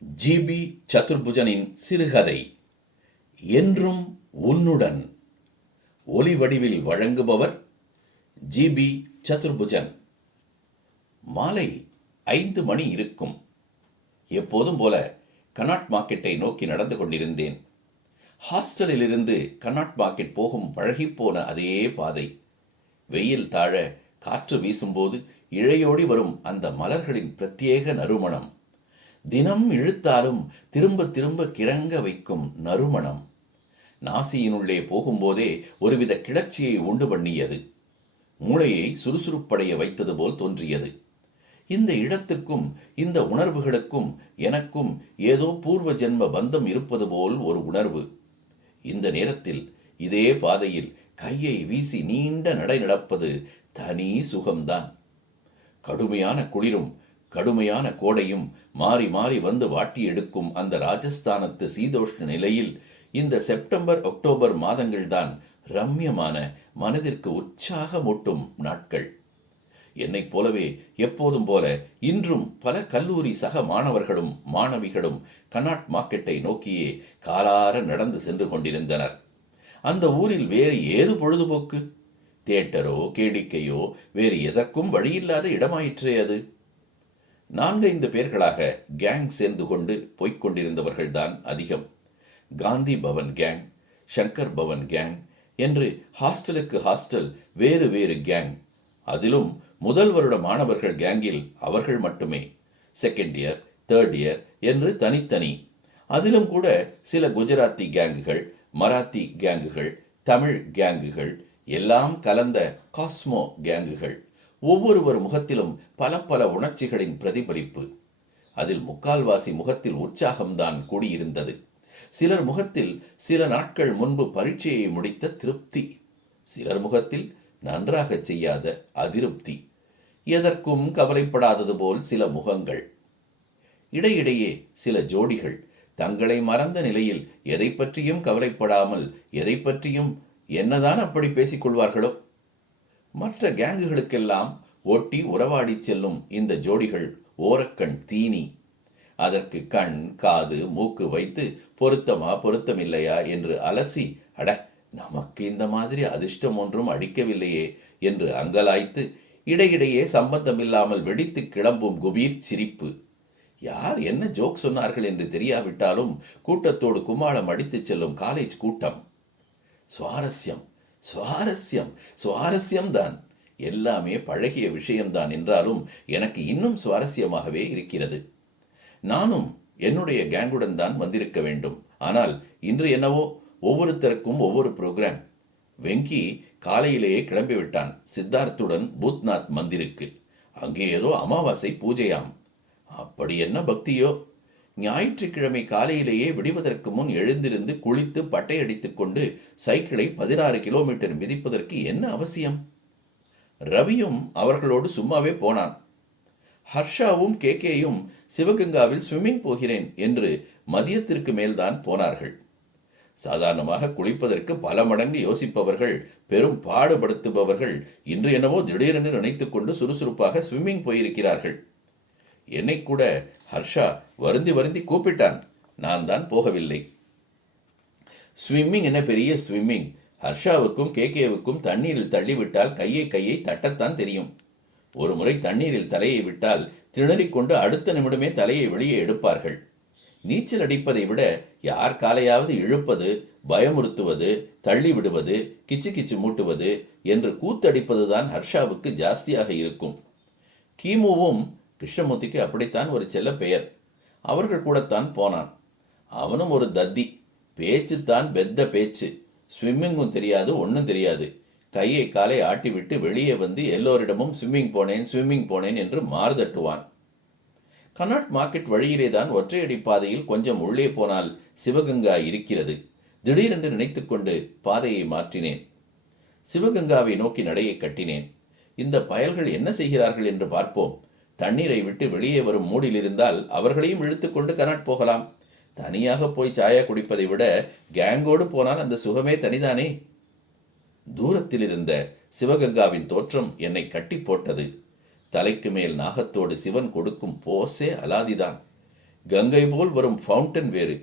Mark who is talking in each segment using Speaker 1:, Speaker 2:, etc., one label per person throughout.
Speaker 1: GB சதுர்புஜனின் சிறுகதை என்றும் உன்னுடன் ஒலி வடிவில் வழங்குபவர் ஜிபி சதுர்புஜன். மாலை ஐந்து மணி இருக்கும். எப்போதும் போல கனாட் மார்க்கெட்டை நோக்கி நடந்து கொண்டிருந்தேன். ஹாஸ்டலிலிருந்து கனாட் மார்க்கெட் போகும் பழகிப்போன அதே பாதை. வெயில் தாழ காற்று வீசும்போது இழையோடி வரும் அந்த மலர்களின் பிரத்யேக நறுமணம். தினம் இழுத்தாலும் திரும்ப திரும்ப கிறங்க வைக்கும் நறுமணம். நாசியினுள்ளே போகும்போதே ஒருவித கிளர்ச்சியை உண்டு பண்ணியது. மூளையை சுறுசுறுப்படைய வைத்தது போல் தோன்றியது. இந்த இடத்துக்கும் இந்த உணர்வுகளுக்கும் எனக்கும் ஏதோ பூர்வ ஜென்ம பந்தம் இருப்பது போல் ஒரு உணர்வு. இந்த நேரத்தில் இதே பாதையில் கையை வீசி நீண்ட நடை நடப்பது தனி சுகம்தான். கடுமையான குளிரும் கடுமையான கோடையும் மாறி மாறி வந்து வாட்டி எடுக்கும் அந்த ராஜஸ்தானத்து சீதோஷ்ண நிலையில் இந்த செப்டம்பர் அக்டோபர் மாதங்கள்தான் ரம்யமான மனதிற்கு உற்சாகமூட்டும் நாட்கள். என்னைப் போலவே எப்போதும் போல இன்றும் பல கல்லூரி சக மாணவர்களும் மாணவிகளும் கனாட் மார்க்கெட்டை நோக்கியே காலார நடந்து சென்று கொண்டிருந்தனர். அந்த ஊரில் வேறு ஏது பொழுதுபோக்கு? தியேட்டரோ கேடிக்கையோ வேறு எதற்கும் வழியில்லாத இடமாயிற்றே அது. நான்கைந்து பேர்களாக கேங் சேர்ந்து கொண்டு போய்க் கொண்டிருந்தவர்கள்தான் அதிகம். காந்தி பவன் கேங் சங்கர் பவன் கேங் என்று ஹாஸ்டலுக்கு ஹாஸ்டல் வேறு வேறு கேங். அதிலும் முதல் வருட மாணவர்கள் கேங்கில் அவர்கள் மட்டுமே. செகண்ட் இயர் தேர்ட் இயர் என்று தனித்தனி. அதிலும் கூட சில குஜராத்தி கேங்குகள் மராத்தி கேங்குகள் தமிழ் கேங்குகள் எல்லாம் கலந்த காஸ்மோ கேங்குகள். ஒவ்வொருவர் முகத்திலும் பல பல உணர்ச்சிகளின் பிரதிபலிப்பு. அதில் முக்கால்வாசி முகத்தில் உற்சாகம்தான் கூடியிருந்தது. சிலர் முகத்தில் சில நாட்கள் முன்பு பரீட்சையை முடித்த திருப்தி. சிலர் முகத்தில் நன்றாக செய்யாத அதிருப்தி. எதற்கும் கவலைப்படாதது போல் சில முகங்கள். இடையிடையே சில ஜோடிகள். தங்களை மறந்த நிலையில் எதை பற்றியும் கவலைப்படாமல் எதை பற்றியும் என்னதான் அப்படி பேசிக் கொள்வார்களோ? மற்ற கேங்குகளுக்கெல்லாம் ஒட்டி உறவாடி செல்லும் இந்த ஜோடிகள் ஓரக்கண் தீனி. அதற்கு கண் காது மூக்கு வைத்து பொருத்தமா பொருத்தமில்லையா என்று அலசி அட நமக்கு இந்த மாதிரி அதிர்ஷ்டம் ஒன்றும் அடிக்கவில்லையே என்று அங்கலாய்த்து இடையிடையே சம்பந்தமில்லாமல் வெடித்து கிளம்பும் குபீர் சிரிப்பு. யார் என்ன ஜோக் சொன்னார்கள் என்று தெரியாவிட்டாலும் கூட்டத்தோடு கும்மாளம் அடித்துச் செல்லும் காலேஜ் கூட்டம். சுவாரஸ்யம். சுவாரஸ்யம். சுவாரஸ்யம்தான் எல்லாமே பழகிய விஷயம்தான் என்றாலும் எனக்கு இன்னும் சுவாரஸ்யமாகவே இருக்கிறது. நானும் என்னுடைய கேங்குடன் தான் வந்திருக்க வேண்டும். ஆனால் இன்று என்னவோ ஒவ்வொருத்தருக்கும் ஒவ்வொரு ப்ரோக்ராம் வெங்கி காலையிலேயே கிளம்பிவிட்டான். சித்தார்த்துடன் பூத்நாத் மந்திருக்கு. அங்கே ஏதோ அமாவாசை பூஜையாம். அப்படி என்ன பக்தியோ? ஞாயிற்றுக்கிழமை காலையிலேயே விடுவதற்கு முன் எழுந்திருந்து குளித்து பட்டையடித்துக் கொண்டு சைக்கிளை பதினாறு கிலோமீட்டர் மிதிப்பதற்கு என்ன அவசியம்? ரவியும் அவர்களோடு சும்மாவே போனான். ஹர்ஷாவும் கேகேயும் சிவகங்காவில் ஸ்விம்மிங் போகிறேன் என்று மதியத்திற்கு மேல்தான் போனார்கள். சாதாரணமாக குளிப்பதற்கு பல மடங்கு யோசிப்பவர்கள் பெரும் பாடுபடுத்துபவர்கள் இன்று என்னவோ திடீரென்று நினைத்துக் கொண்டு சுறுசுறுப்பாக ஸ்விம்மிங் போயிருக்கிறார்கள். என்னை கூட ஹர்ஷா வருந்தி வருந்தி கூப்பிட்டான். நான் தான் போகவில்லை. ஸ்விம்மிங் என்ன பெரிய ஸ்விம்மிங். ஹர்ஷாவுக்கும் கேகேவுக்கும் தண்ணீரில் தள்ளிவிட்டால் கையை கையை தட்டத்தான் தெரியும். ஒரு முறை தண்ணீரில் தலையை விட்டால் திணறிக்கொண்டு அடுத்த நிமிடமே தலையை வெளியே எடுப்பார்கள். நீச்சல் அடிப்பதை விட யார் காலையாவது இழுப்பது பயமுறுத்துவது தள்ளி விடுவது கிச்சு கிச்சு மூட்டுவது என்று கூத்தடிப்பதுதான் ஹர்ஷாவுக்கு ஜாஸ்தியாக இருக்கும். கிமுவும் கிருஷ்ணமூர்த்திக்கு அப்படித்தான் ஒரு செல்ல பெயர். அவர்கள் கூடத்தான் போனான். அவனும் ஒரு தத்தி. பேச்சுத்தான் பெத்த பேச்சு. ஸ்விம்மிங்கும் தெரியாது ஒன்றும் தெரியாது. கையை காலை ஆட்டிவிட்டு வெளியே வந்து எல்லோரிடமும் ஸ்விம்மிங் போனேன் ஸ்விம்மிங் போனேன் என்று மாறுதட்டுவான் கனாட் மார்க்கெட் வழியிலே தான் ஒற்றையடி பாதையில் கொஞ்சம் உள்ளே போனால் சிவகங்கா இருக்கிறது. திடீரென்று நினைத்துக்கொண்டு பாதையை மாற்றினேன். சிவகங்காவை நோக்கி நடையை கட்டினேன். இந்த பயல்கள் என்ன செய்கிறார்கள் என்று பார்ப்போம். தண்ணீரை விட்டு வெளியே வரும் மூடில் இருந்தால் அவர்களையும் இழுத்துக்கொண்டு கனாட் போகலாம். தனியாக போய் சாயா குடிப்பதை விட கேங்கோடு போனால் அந்த சுகமே தனிதானே? தூரத்தில் இருந்த சிவகங்காவின் தோற்றம் என்னை கட்டி போட்டது. தலைக்கு மேல் நாகத்தோடு சிவன் கொடுக்கும் போசே அலாதிதான். கங்கை போல் வரும் ஃபவுண்டன் வேறு.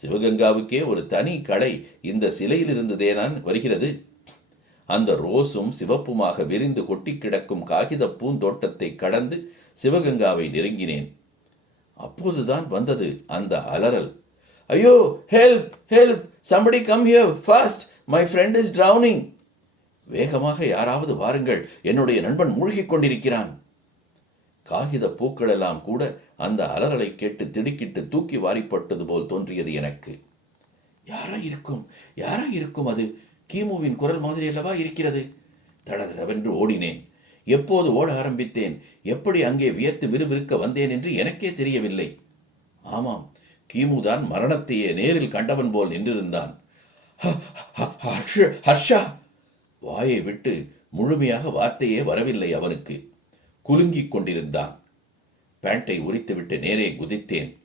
Speaker 1: சிவகங்காவுக்கே ஒரு தனி கடை இந்த சிலையிலிருந்துதேனான் வருகிறது. அந்த ரோஸும் சிவப்புமாக விரிந்து கொட்டி கிடக்கும் காகித பூந்தோட்டத்தை கடந்து சிவகங்காவை நெருங்கினேன். அப்போதுதான் வந்தது அந்த அலறல். ஐயோ help help somebody come here fast my friend is drowning வேகமாக யாராவது வாருங்கள் என்னுடைய நண்பன் மூழ்கிக் கொண்டிருக்கிறான். காகித பூக்கள் எல்லாம் கூட அந்த அலறலை கேட்டு திடுக்கிட்டு தூக்கி வாரிப்பட்டது போல் தோன்றியது எனக்கு. யாரா இருக்கும் யாரா இருக்கும் அது? கீமுவின் குரல் மாதிரி அல்லவா இருக்கிறது? தடதடவென்று ஓடினேன். எப்போது ஓட ஆரம்பித்தேன்? எப்படி அங்கே வியர்த்து விறுவிறுக்க வந்தேன் என்று எனக்கே தெரியவில்லை. ஆமாம் கீமுதான் மரணத்தையே நேரில் கண்டவன் போல் நின்றிருந்தான். ஹர்ஷ- ஹர்ஷா! வாயை விட்டு முழுமையாக வார்த்தையே வரவில்லை அவனுக்கு. குலுங்கிக் கொண்டிருந்தான். பேண்டை உரித்துவிட்டு நேரே குதித்தேன்.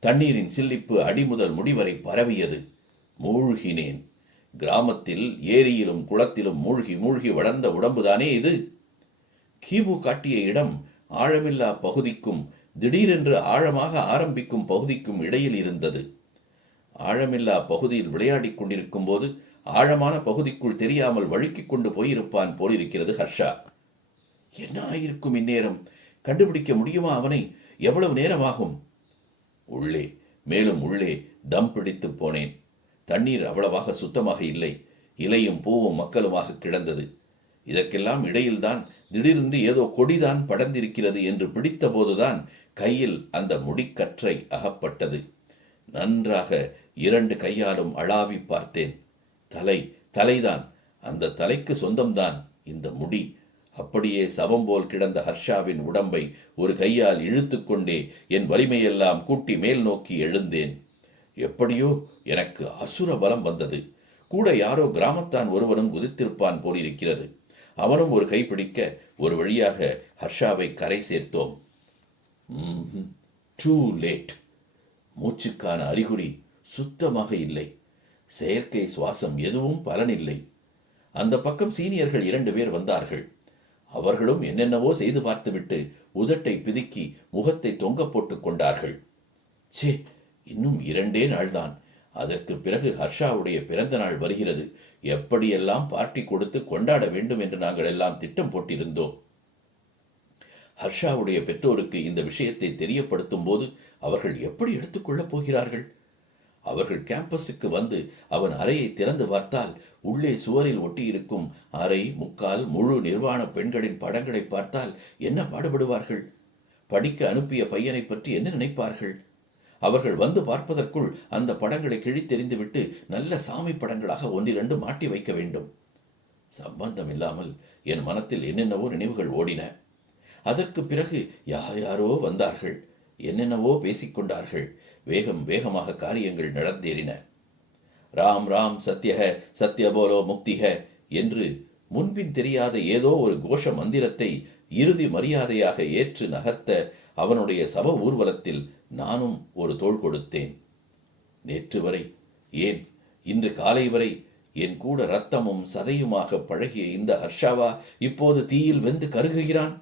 Speaker 1: தண்ணீரின் சில்லிப்பு அடிமுதல் முடிவரை பரவியது. மூழ்கினேன். கிராமத்தில் ஏரியிலும் குளத்திலும் மூழ்கி மூழ்கி வளர்ந்த உடம்புதானே இது? கீமு காட்டிய இடம் ஆழமில்லா பகுதிக்கும் திடீரென்று ஆழமாக ஆரம்பிக்கும் பகுதிக்கும் இடையில் இருந்தது. ஆழமில்லா பகுதியில் விளையாடிக் கொண்டிருக்கும் போது ஆழமான பகுதிக்குள் தெரியாமல் வழுக்கிக் கொண்டு போயிருப்பான் போலிருக்கிறது ஹர்ஷா. என்ன ஆயிருக்கும் இந்நேரம்? கண்டுபிடிக்க முடியுமா அவனை? எவ்வளவு நேரமாகும்? உள்ளே மேலும் உள்ளே தம் பிடித்து போனேன். தண்ணீர் அவ்வளவாக சுத்தமாக இல்லை. இலையும் பூவும் மக்களுமாக கிடந்தது. இதற்கெல்லாம் இடையில்தான் திடீரென்று ஏதோ கொடிதான் படர்ந்திருக்கிறது என்று பிடித்தபோதுதான் கையில் அந்த முடிக்கற்றை அகப்பட்டது. நன்றாக இரண்டு கையாலும் அளாவி பார்த்தேன். தலை தலைதான். அந்த தலைக்கு சொந்தம்தான் இந்த முடி. அப்படியே சவம் போல் கிடந்த ஹர்ஷாவின் உடம்பை ஒரு கையால் இழுத்துக்கொண்டே என் வலிமையெல்லாம் கூட்டி மேல் நோக்கி எழுந்தேன். எப்படியோ எனக்கு அசுர பலம் வந்தது. கூட யாரோ கிராமத்தான் ஒருவனும் குதித்திருப்பான் போலிருக்கிறது. அவனும் ஒரு கைப்பிடிக்க ஒரு வழியாக ஹர்ஷாவை கரை சேர்த்தோம். டூ லேட் மூச்சுக்கான அறிகுறி சுத்தமாக இல்லை. செயற்கை சுவாசம் எதுவும் பலனில்லை. அந்த பக்கம் சீனியர்கள் இரண்டு பேர் வந்தார்கள். அவர்களும் என்னென்னவோ செய்து பார்த்துவிட்டு உதட்டை பிதுக்கி முகத்தை தொங்க போட்டுக் கொண்டார்கள். ச்சே இன்னும் இரண்டே நாள்தான். அதற்கு பிறகு ஹர்ஷாவுடைய பிறந்த நாள் வருகிறது. எப்படியெல்லாம் பார்ட்டி கொடுத்து கொண்டாட வேண்டும் என்று நாங்கள் எல்லாம் திட்டம் போட்டிருந்தோம். ஹர்ஷாவுடைய பெற்றோருக்கு இந்த விஷயத்தை தெரியப்படுத்தும் போது அவர்கள் எப்படி எடுத்துக்கொள்ளப் போகிறார்கள்? அவர்கள் கேம்பஸுக்கு வந்து அவன் அறையை திறந்து பார்த்தால் உள்ளே சுவரில் ஒட்டியிருக்கும் அறை முக்கால் முழு நிர்வாண பெண்களின் படங்களை பார்த்தால் என்ன பாடுபடுவார்கள்? படிக்க அனுப்பிய பையனை பற்றி என்ன நினைப்பார்கள்? அவர்கள் வந்து பார்ப்பதற்குள் அந்த படங்களை கிழித்தெறிந்துவிட்டு நல்ல சாமி படங்களாக ஒன்றிரண்டு மாட்டி வைக்க வேண்டும். சம்பந்தம் இல்லாமல் என் மனத்தில் என்னென்னவோ நினைவுகள் ஓடின. அதற்கு பிறகு யார் யாரோ வந்தார்கள். என்னென்னவோ பேசிக்கொண்டார்கள் வேகம் வேகமாக காரியங்கள் நடந்தேறின. ராம் ராம் சத்யக சத்யபோலோ முக்திக என்று முன்பின் தெரியாத ஏதோ ஒரு கோஷ மந்திரத்தை இறுதி மரியாதையாக ஏற்று நகர்த்த அவனுடைய சப ஊர்வலத்தில் நானும் ஒரு தோள் கொடுத்தேன். நேற்று வரை ஏன்? இன்று காலை வரை என் கூட ரத்தமும் சதையுமாக பழகிய இந்த ஹர்ஷாவா இப்போது தீயில் வெந்து கருகுகிறான்?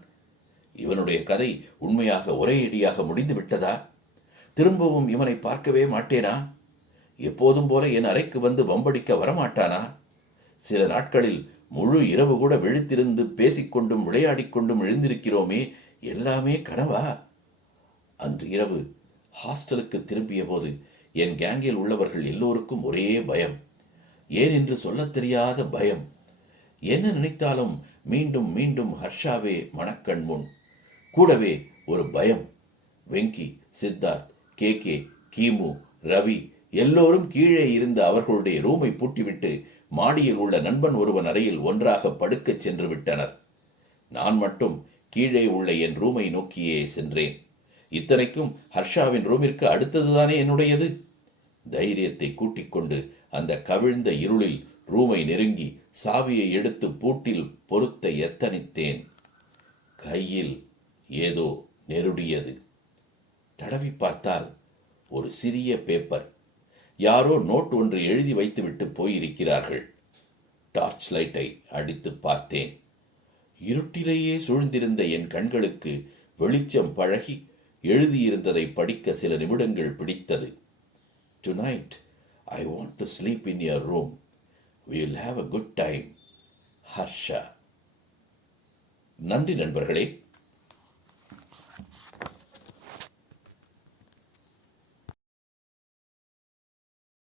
Speaker 1: இவனுடைய கதை உண்மையாக ஒரே இடியாக முடிந்து விட்டதா திரும்பவும் இவனை பார்க்கவே மாட்டேனா? எப்போதும் போல என் அறைக்கு வந்து வம்படிக்க வரமாட்டானா? சில நாட்களில் முழு இரவு கூட விழித்திருந்து பேசிக்கொண்டும் விளையாடிக்கொண்டும் எழுந்திருக்கிறோமே எல்லாமே கனவா? அன்று இரவு ஹாஸ்டலுக்கு திரும்பிய போது என் கேங்கில் உள்ளவர்கள் எல்லோருக்கும் ஒரே பயம். ஏன் என்று சொல்லத் தெரியாத பயம். என்ன நினைத்தாலும் மீண்டும் மீண்டும் ஹர்ஷாவே மணக்கண் முன். கூடவே ஒரு பயம். வெங்கி சித்தார்த் கே கே கீமு ரவி எல்லோரும் கீழே இருந்த அவர்களுடைய ரூமை பூட்டிவிட்டு மாடியில் உள்ள நண்பன் ஒருவன் அறையில் ஒன்றாக படுக்கச் சென்று விட்டனர். நான் மட்டும் கீழே உள்ள என் ரூமை நோக்கியே சென்றேன். இத்தனைக்கும் ஹர்ஷாவின் ரூமிற்கு அடுத்ததுதானே என்னுடையது? தைரியத்தை கூட்டிக் கொண்டு அந்த கவிழ்ந்த இருளில் ரூமை நெருங்கி சாவியை எடுத்து பூட்டில் பொருத்த எத்தனித்தேன். கையில் ஏதோ நெருடியது. தடவி பார்த்தால் ஒரு சிறிய பேப்பர் யாரோ நோட் ஒன்று எழுதி வைத்துவிட்டு போயிருக்கிறார்கள். டார்ச் லைட்டை அடித்து பார்த்தேன். இருட்டிலேயே சூழ்ந்திருந்த என் கண்களுக்கு வெளிச்சம் பழகி எழுதியிருந்ததை படிக்க சில நிமிடங்கள் பிடித்தது. Tonight I want to sleep in your room will have a good time Harsha. நன்றி நண்பர்களே.